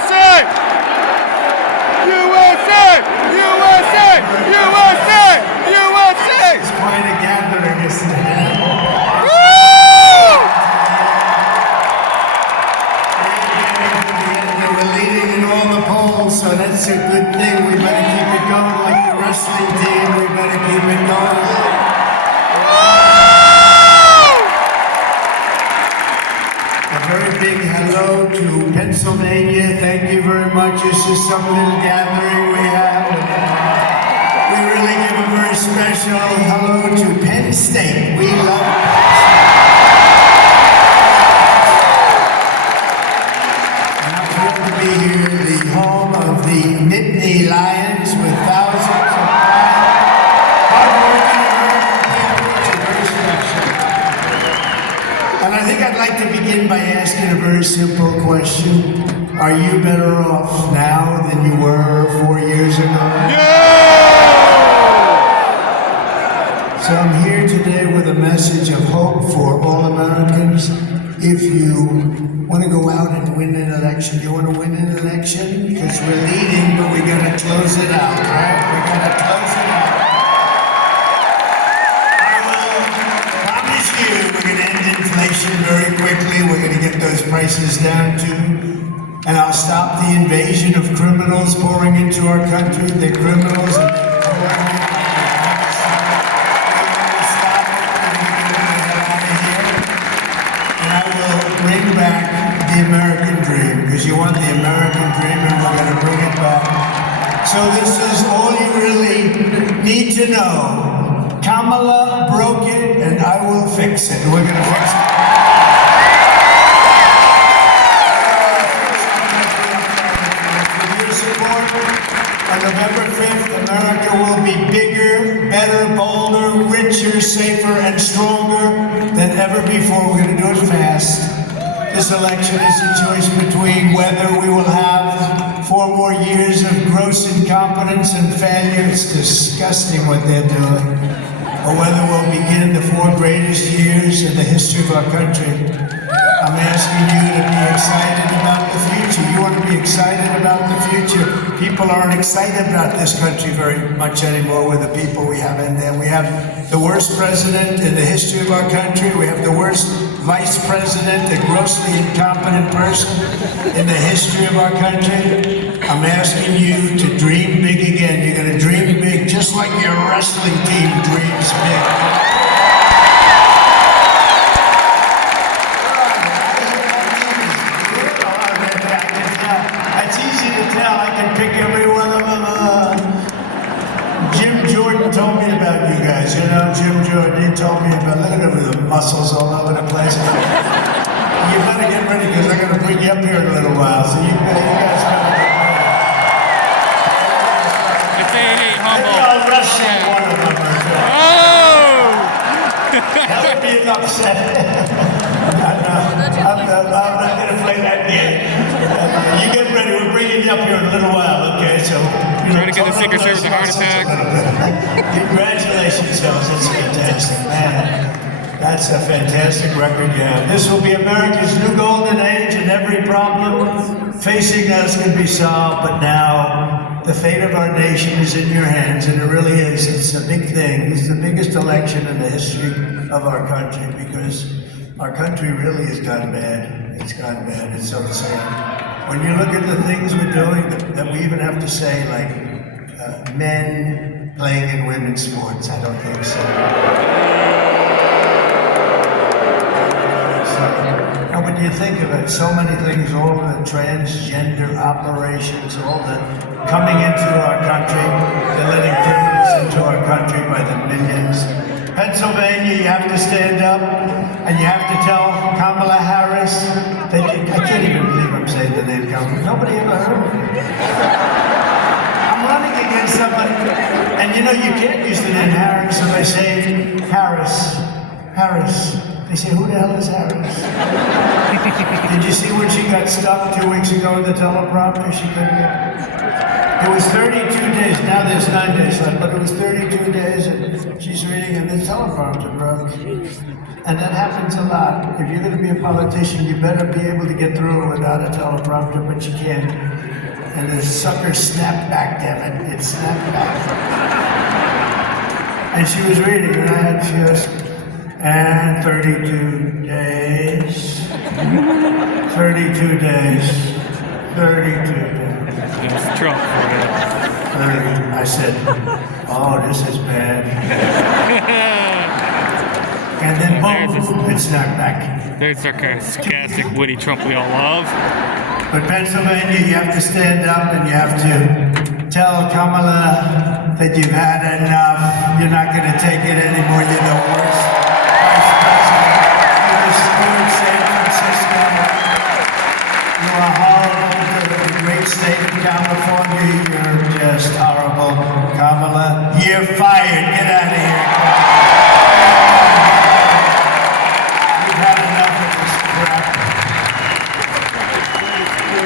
USA! USA! USA! USA! USA! It's quite a gathering, isn't it? We're leading in all the polls, so that's a good thing. We better keep it going like the wrestling team. We better keep it going. A very big hello to Pennsylvania. Thank you very much. This is some little gathering we have. We really give a very special hello to Penn State. We love Penn State. And I'm thrilled to be here, the home of the Nittany Lions with thousands of hardworking American people. It's very special. And I think I'd like to begin by asking a very simple question. Are you better off now than you were 4 years ago? So I'm here today with a message of hope for all Americans. If you want to go out and win an election, you want to win an election? Because we're leading, but we got to close it out, right? We got to close it out. We're going to end inflation very quickly. We're going to get those prices down too. And I'll stop the invasion of criminals pouring into our country. They're criminals and they're pouring into our country. We're going to stop it. We're going to get the hell out of here. And I will bring back the American dream, because you want the American dream and we're going to bring it back. So this is all you really need to know. Kamala broke it, and I will fix it. We're going to fix it. With your support, on November 5th, America will be bigger, better, bolder, richer, safer, and stronger than ever before. We're going to do it fast. This election is a choice between whether we will have 4 more years of gross incompetence and failure. It's disgusting what they're doing. Or whether we'll begin the 4 greatest years in the history of our country. I'm asking you to be excited about the future. You want to be excited about the future. People aren't excited about this country very much anymore with the people we have in there. We have the worst president in the history of our country. We have the worst vice president, a grossly incompetent person in the history of our country. I'm asking you to dream big again. You're going to dream big just like your wrestling team dreams big. It's easy to tell. I can pick every one of them. Jim Jordan told me about you guys. You know, Jim Jordan, he told me about, look at the muscles all over the place. You better get ready, because I'm going to bring you up here in a little while. So you guys better get ready. Maybe I'll wrestle one of them. That would be an upset. I'm not going to play that game. You get ready. We're bringing you up here in a little while, okay? So, trying to get the Secret Service a heart attack. Congratulations, fellas. That's fantastic, man. That's a fantastic record you have. This will be America's new golden age, and every problem facing us can be solved. But now, the fate of our nation is in your hands, and it really is. It's a big thing. It's the biggest election in the history of our country, because our country really has gone bad. It's gone bad. It's so sad. When you look at the things we're doing, that we even have to say, like men playing in women's sports, I don't think so. Now, when you think of it, so many things, all the transgender operations, all the coming into our country, they're letting criminals into our country by the millions. Pennsylvania, you have to stand up and you have to tell Kamala Harris that I can't even believe I'm saying the name Kamala. Nobody ever heard of it. I'm running against somebody, and you know you can't use the name Harris, so they say Harris. They say, who the hell is Harris? Did you see when she got stuck 2 weeks ago in the teleprompter? She couldn't get It was 32 days. Now there's 9 days left, but it was 32 days, and she's reading, and the teleprompter broke. And that happens a lot. If you're going to be a politician, you better be able to get through without a teleprompter, but you can't. And the sucker snapped back, damn it. It snapped back. And she was reading, and she goes, and 32 days. 32 days. 32 days. It's Trump for you. I said, oh, this is bad. And then boom, it snapped back. There's sarcastic, witty Trump we all love. But Pennsylvania, you have to stand up and you have to tell Kamala that you've had enough. You're not going to take it anymore. You're the worst vice president. You destroyed San Francisco. You are horrible to the great state of California. You're just horrible. Kamala, you're fired. Get out of here. You've had enough of this crap.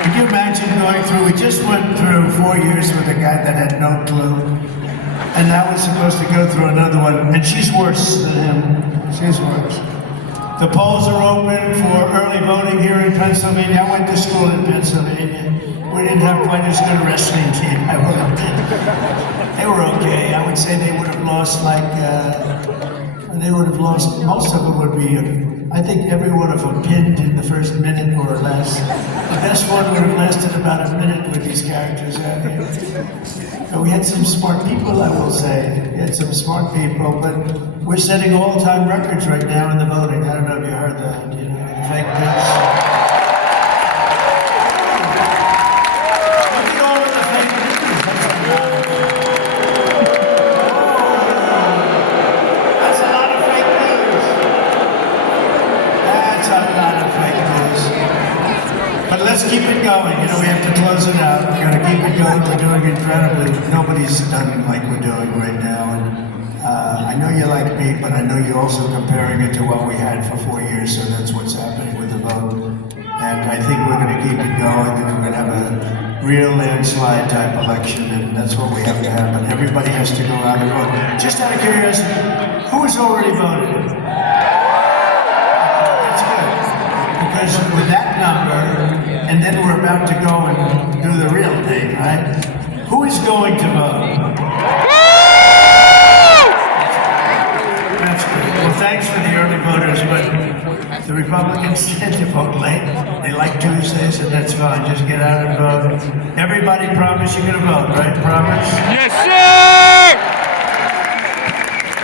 Can you imagine going through, we just went through 4 years with a guy that had no clue. And now we're supposed to go through another one. And she's worse than him. She's worse. The polls are open for early voting here in Pennsylvania. I went to school in Pennsylvania. We didn't have quite as good a wrestling team. They were okay. I would say they would have lost most of them would be, I think every one of them pinned in the first minute or less. The best one would have lasted about a minute with these characters out here. So we had some smart people, I will say. We had some smart people, but we're setting all-time records right now in the voting. I don't know if you heard that, you know, the fake news. Look at all of the fake news. That's a lot of fake news. That's a lot of fake news. But let's keep it going. You know, we have to close it out. We're going to keep it going. We're doing incredibly. Nobody's done like we're doing right now. And I know you like me, but I know you're also comparing it to what we had for 4 years, so that's what's happening with the vote. And I think we're going to keep it going, and we're going to have a real landslide type election, and that's what we have to have. But everybody has to go out and vote. Just out of curiosity, who has already voted? That's good. Because with that number, and then we're about to go and do the real thing, right? Who is going to vote? That's good. Well, thanks for the early voters, but the Republicans tend to vote late. They like Tuesdays, and that's fine. Just get out and vote. Everybody promise you're going to vote, right? Promise? Yes, sir!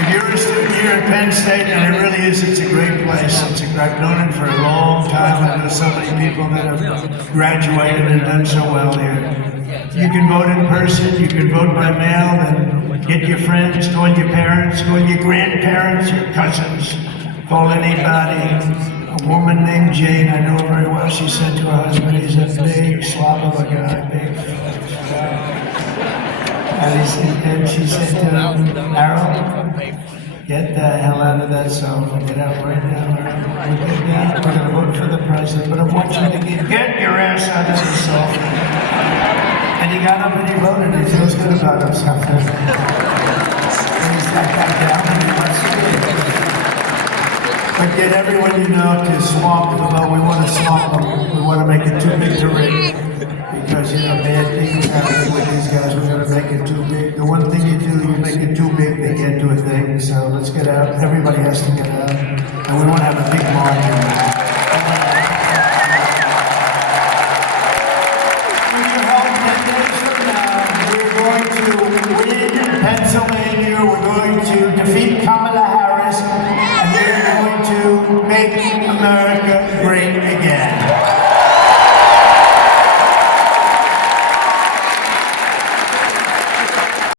If you're a student here at Penn State, and it really is, it's a great place. I've known it for a long time. I know so many people that have graduated and done so well here. You can vote in person, you can vote by mail, and get your friends, call your parents, call your grandparents, your cousins, call anybody. A woman named Jane, I know her very well, she said to her husband, he's a big slob of a guy, big. And she said to him, Harold, get the hell out of that sofa, get out right now. We're going to vote for the president, but I want you to get your ass out of the sofa. And he got up and he voted, and he feels good about himself. And he's got back down and he wants to do it. But get everyone you know to swamp the vote. We want to swamp them. We want to make it too big to ring. Because, you know, bad things happen with these guys. We're going to make it too big. The one thing you do, you make it too big, they can't do a thing. So let's get out. Everybody has to get out. And we want to have a big margin. Pennsylvania, we're going to defeat Kamala Harris, and we're going to make